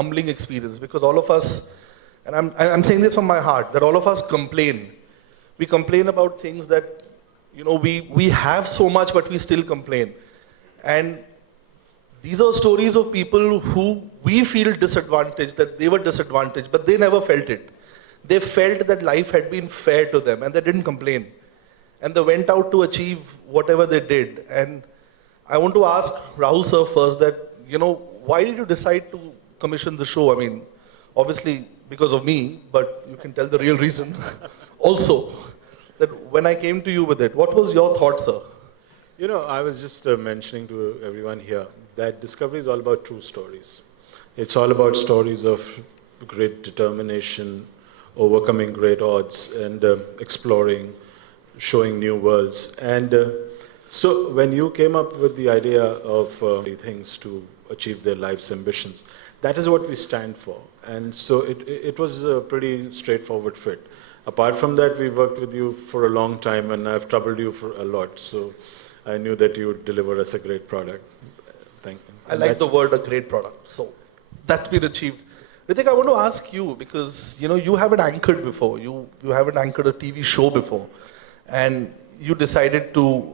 humbling experience because all of us, and I'm saying this from my heart, that all of us complain. We complain about things that, we have so much, but we still complain. And these are stories of people who we feel disadvantaged, that they were disadvantaged, but they never felt it. They felt that life had been fair to them and they didn't complain. And they went out to achieve whatever they did. And I want to ask Rahul sir first that, why did you decide to commission the show? I mean, obviously because of me, but you can tell the real reason also. That when I came to you with it, what was your thought, sir? I was just mentioning to everyone here that Discovery is all about true stories. It's all about stories of great determination, overcoming great odds, and exploring, showing new worlds. And so when you came up with the idea of things to achieve their life's ambitions, that is what we stand for. And so it was a pretty straightforward fit. Apart from that, we worked with you for a long time, and I've troubled you for a lot. So I knew that you would deliver us a great product. Thank you. I like the word, a great product. So that's been achieved. Ritik, I want to ask you, because you haven't anchored before. You haven't anchored a TV show before. And you decided to,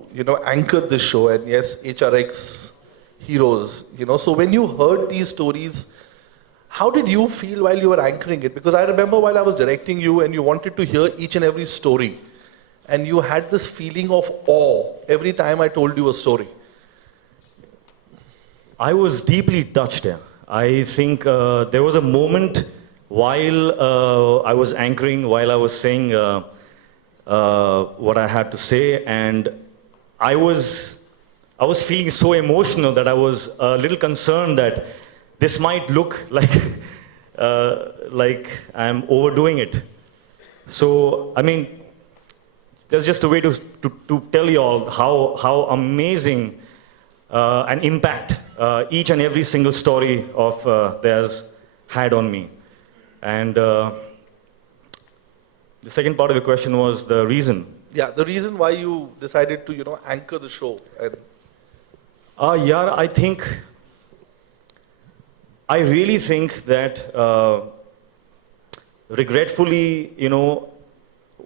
anchor this show. And yes, HRX Heroes. So when you heard these stories, how did you feel while you were anchoring it? Because I remember while I was directing you and you wanted to hear each and every story. And you had this feeling of awe every time I told you a story. I was deeply touched there. I think there was a moment while I was anchoring, while I was saying what I had to say, and I was feeling so emotional that I was a little concerned that this might look like I'm overdoing it. So, I mean, there's just a way to tell you all how amazing an impact each and every single story of theirs had on me. And the second part of the question was the reason. Yeah, the reason why you decided to, anchor the show. Yeah, I really think that regretfully,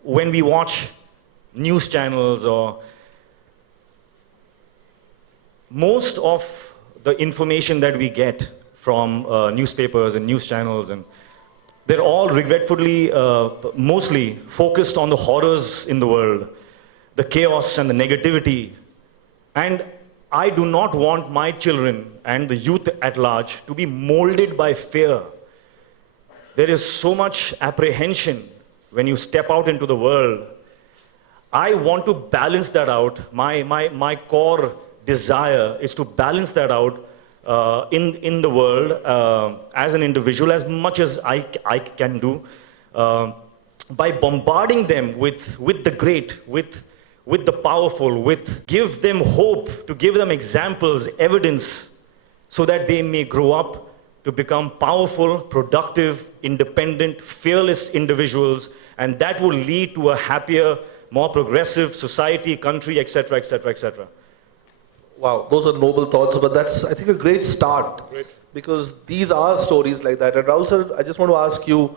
when we watch news channels or most of the information that we get from newspapers and news channels, and they're all regretfully mostly focused on the horrors in the world, the chaos and the negativity. And I do not want my children and the youth at large to be molded by fear. There is so much apprehension when you step out into the world. I want to balance that out. My core desire is to balance that out in the world as an individual as much as I can do by bombarding them with the great, with the powerful, give them hope, to give them examples, evidence, so that they may grow up to become powerful, productive, independent, fearless individuals, and that will lead to a happier, more progressive society, country, etc., etc., etc. Wow, those are noble thoughts, but that's, I think, a great start. Great. Because these are stories like that. And Rahul sir, I just want to ask you,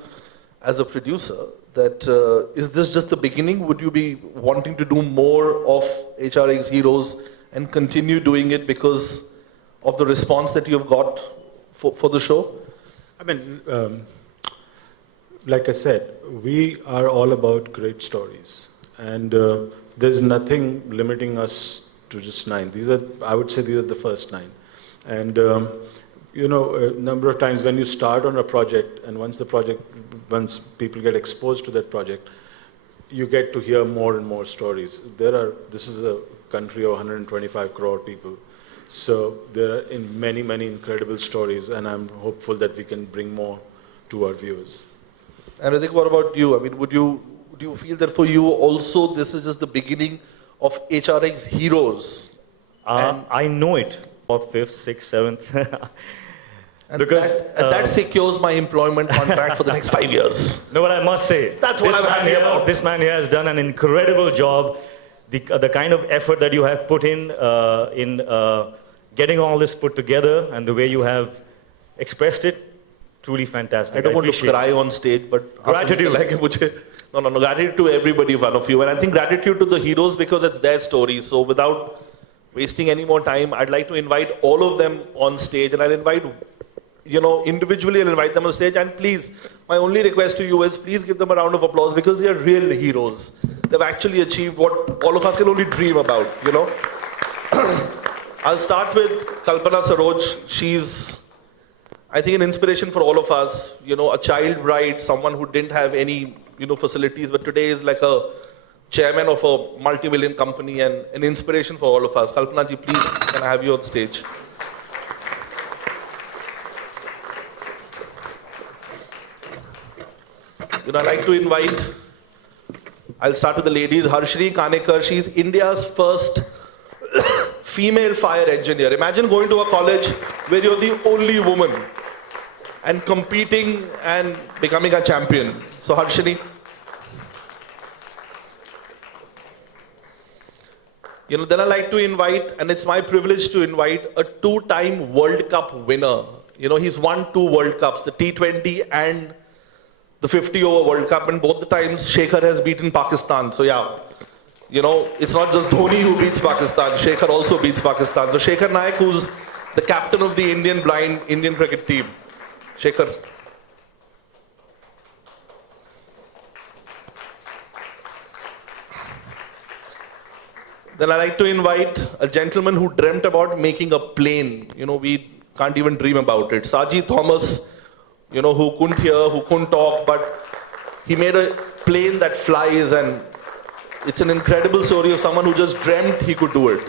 as a producer, that is this just the beginning? Would you be wanting to do more of HRX Heroes and continue doing it because of the response that you've got for the show? I mean, like I said, we are all about great stories. And there's nothing limiting us to just 9. I would say these are the first 9. And a number of times when you start on a project, and once people get exposed to that project, you get to hear more and more stories. This is a country of 125 crore people. So there are many, many incredible stories, and I'm hopeful that we can bring more to our viewers. And Ritik, what about you? I mean, would you feel that for you also this is just the beginning of HRX Heroes? I know it. For 5th, 6th, 7th. And because that secures my employment contract for the next 5 years. No, but I must say, That's what I'm happy about. This man here has done an incredible job. The kind of effort that you have put in getting all this put together, and the way you have expressed it, truly fantastic. I don't want to appreciate cry on stage, but Gratitude. No, gratitude to everybody, one of you. And I think gratitude to the heroes because it's their stories. So without wasting any more time, I'd like to invite all of them on stage. And I'll invite, individually I'll invite them on stage. And please, my only request to you is please give them a round of applause because they are real heroes. They've actually achieved what all of us can only dream about, I'll start with Kalpana Saroj. She's, I think, an inspiration for all of us. A child bride, someone who didn't have any, facilities, but today is like a chairman of a multi-million company and an inspiration for all of us. Kalpana ji, please, can I have you on stage? I'd like to invite, I'll start with the ladies, Harshri Kanekar. She's India's first female fire engineer. Imagine going to a college where you're the only woman and competing and becoming a champion. So Harshini. Then I like to invite, and it's my privilege to invite, a two-time World Cup winner. He's won 2 World Cups, the T20 and the 50-over World Cup, and both the times Shekhar has beaten Pakistan. So yeah, it's not just Dhoni who beats Pakistan, Shekhar also beats Pakistan. So Shekhar Nayak, who's the captain of the Indian cricket team. Shekhar. Then I like to invite a gentleman who dreamt about making a plane. We can't even dream about it. Saji Thomas, who couldn't hear, who couldn't talk, but he made a plane that flies, and it's an incredible story of someone who just dreamt he could do it.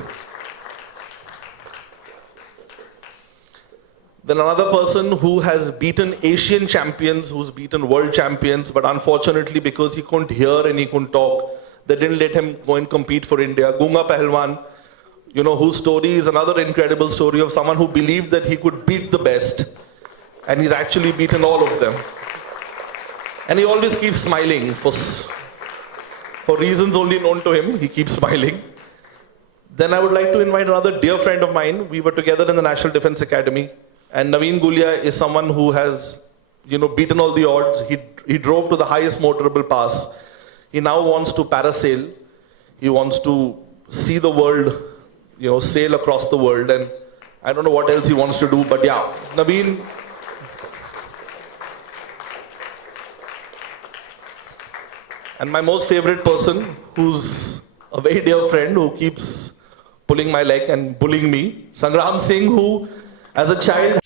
Then another person who has beaten Asian champions, who's beaten world champions, but unfortunately because he couldn't hear and he couldn't talk, they didn't let him go and compete for India. Gunga Pahalwan, whose story is another incredible story of someone who believed that he could beat the best, and he's actually beaten all of them. And he always keeps smiling. For reasons only known to him, he keeps smiling. Then I would like to invite another dear friend of mine. We were together in the National Defense Academy. And Naveen Gulia is someone who has, beaten all the odds. He drove to the highest motorable pass. He now wants to parasail. He wants to see the world, sail across the world. And I don't know what else he wants to do, but yeah, Naveen. And my most favorite person, who's a very dear friend, who keeps pulling my leg and bullying me, Sangram Singh, who, as a child,